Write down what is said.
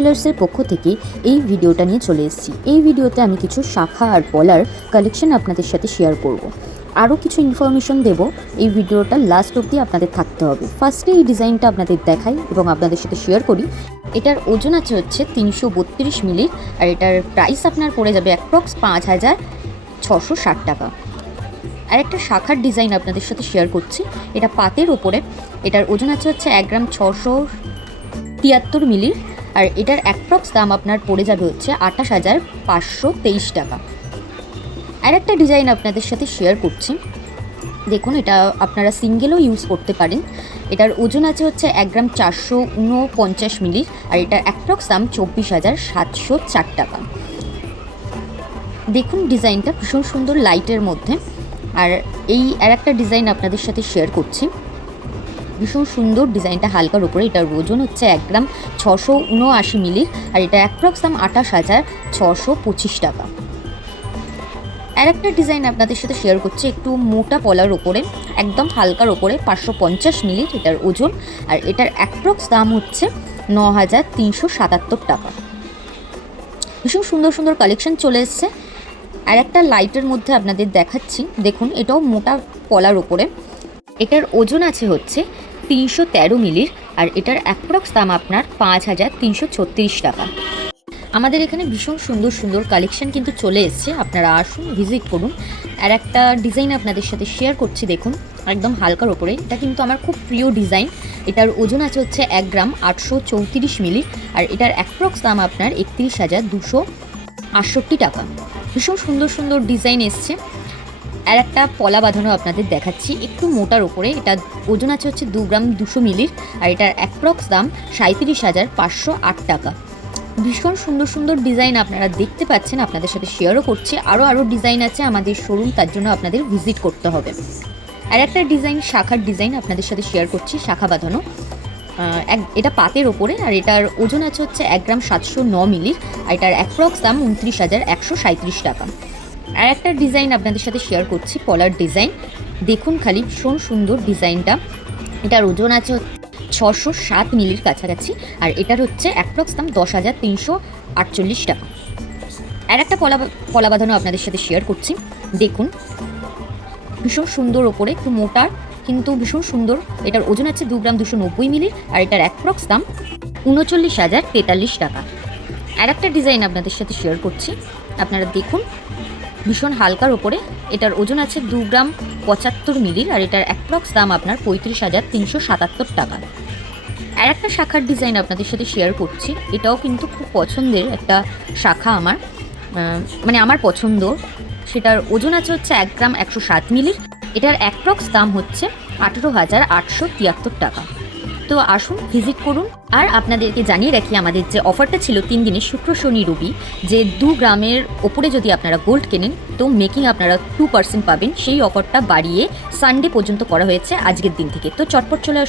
জুয়েলার্সের পক্ষ থেকে এই ভিডিওটা নিয়ে চলে এসেছি। এই ভিডিওতে আমি কিছু শাখা আর পলার কালেকশন আপনাদের সাথে শেয়ার করব। আরও কিছু ইনফরমেশন দেব, এই ভিডিওটা লাস্ট অবধি আপনাদের থাকতে হবে। ফার্স্টে এই ডিজাইনটা আপনাদের দেখাই এবং আপনাদের সাথে শেয়ার করি। এটার ওজন আছে হচ্ছে 332 মিলি, আর এটার প্রাইস আপনার পড়ে যাবে অ্যাপ্রক্স 5,660 টাকা। আর একটা শাখার ডিজাইন আপনাদের সাথে শেয়ার করছি, এটা পাতের ওপরে। এটার ওজন আছে হচ্ছে 1 গ্রাম 673 মিলি, আর এটার অ্যাপ্রক্স দাম আপনার পড়ে যাবে হচ্ছে 28,523 টাকা। আর একটা ডিজাইন আপনাদের সাথে শেয়ার করছি, দেখুন এটা আপনারা সিঙ্গেলও ইউজ করতে পারেন। এটার ওজন আছে হচ্ছে 1 গ্রাম 449 মিলি, আর এটার অ্যাপ্রক্স দাম 24,704 টাকা। দেখুন ডিজাইনটা ভীষণ সুন্দর লাইটের মধ্যে। আর একটা ডিজাইন আপনাদের সাথে শেয়ার করছি, ভীষণ সুন্দর ডিজাইনটা হালকার উপরে। এটার ওজন হচ্ছে 1 গ্রাম 679 মিলি, আর এটা অ্যাপ্রক্স দাম 28,625 টাকা। আর একটা ডিজাইন আপনাদের সাথে শেয়ার করছি, একটু মোটা পলার ওপরে, একদম হালকার ওপরে, 550 মিলি এটার ওজন, আর এটার অ্যাপ্রক্স দাম হচ্ছে 9,377 টাকা। ভীষণ সুন্দর সুন্দর কালেকশন চলে এসছে। আর একটা লাইটের মধ্যে আপনাদের দেখাচ্ছি, দেখুন এটাও মোটা পলার ওপরে। এটার ওজন আছে হচ্ছে 313 মিলির, আর এটার অ্যাপ্রক্স দাম আপনার 5,336 টাকা। আমাদের এখানে ভীষণ সুন্দর সুন্দর কালেকশন কিন্তু চলে এসছে, আপনারা আসুন ভিজিট করুন। আর একটা ডিজাইন আপনাদের সাথে শেয়ার করছি, দেখুন একদম হালকার ওপরে। এটা কিন্তু আমার খুব প্রিয় ডিজাইন। এটার ওজন আছে হচ্ছে 1 গ্রাম 834 মিলি, আর এটার অ্যাপ্রক্স দাম আপনার 31,268 টাকা। ভীষণ সুন্দর সুন্দর ডিজাইন এসছে। আর একটা পলা বাঁধানো আপনাদের দেখাচ্ছি, একটু মোটার ওপরে। এটা ওজন আছে হচ্ছে 2 গ্রাম 200 মিলির, আর এটার অ্যাপ্রক্স দাম 37,508 টাকা। ভীষণ সুন্দর সুন্দর ডিজাইন আপনারা দেখতে পাচ্ছেন, আপনাদের সাথে শেয়ারও করছি। আরও ডিজাইন আছে আমাদের শোরুম, তার জন্য আপনাদের ভিজিট করতে হবে। আর একটা ডিজাইন শাখার ডিজাইন আপনাদের সাথে শেয়ার করছি, শাখা বাঁধানো। এটা পাতের ওপরে, আর এটার ওজন আছে হচ্ছে 1 গ্রাম 709 মিলি, আর এটার অ্যাপ্রক্স দাম 29,137 টাকা। আর একটা ডিজাইন আপনাদের সাথে শেয়ার করছি, পলার ডিজাইন। দেখুন খালি ভীষণ সুন্দর ডিজাইনটা। এটার ওজন আছে 607 মিলির কাছাকাছি, আর এটার হচ্ছে অ্যাপ্রক্স দাম 10,348 টাকা। আর একটা পলা বাঁধানো আপনাদের সাথে শেয়ার করছি, দেখুন ভীষণ সুন্দর ওপরে, একটু মোটার কিন্তু ভীষণ সুন্দর। এটার ওজন আছে 2 গ্রাম 290 মিলির, আর এটার অ্যাপ্রক্স দাম 39,043 টাকা। আর একটা ডিজাইন আপনাদের সাথে শেয়ার করছি, আপনারা দেখুন ভীষণ হালকার ওপরে। এটার ওজন আছে 2 গ্রাম 75 মিলির, আর এটার অ্যাপ্রক্স দাম আপনার 35,377 টাকা। আর একটা শাখার ডিজাইন আপনাদের সাথে শেয়ার করছি, এটাও কিন্তু খুব পছন্দের একটা শাখা আমার, মানে আমার পছন্দ। সেটার ওজন আছে হচ্ছে 1 গ্রাম 107 মিলির, এটার অ্যাপ্রক্স দাম হচ্ছে 18,873 টাকা। তো আসুন ভিজিট করুন। আর আপনাদেরকে জানিয়ে রাখি, আমাদের যে অফারটা ছিল 3 দিনের, শুক্র শনি রবি, যে 2 গ্রামের ওপরে যদি আপনারা গোল্ড কেনেন তো মেকিং আপনারা 2% পাবেন। সেই অফারটা বাড়িয়ে সানডে পর্যন্ত করা হয়েছে আজকের দিন থেকে। তো চটপট চলে আসুন।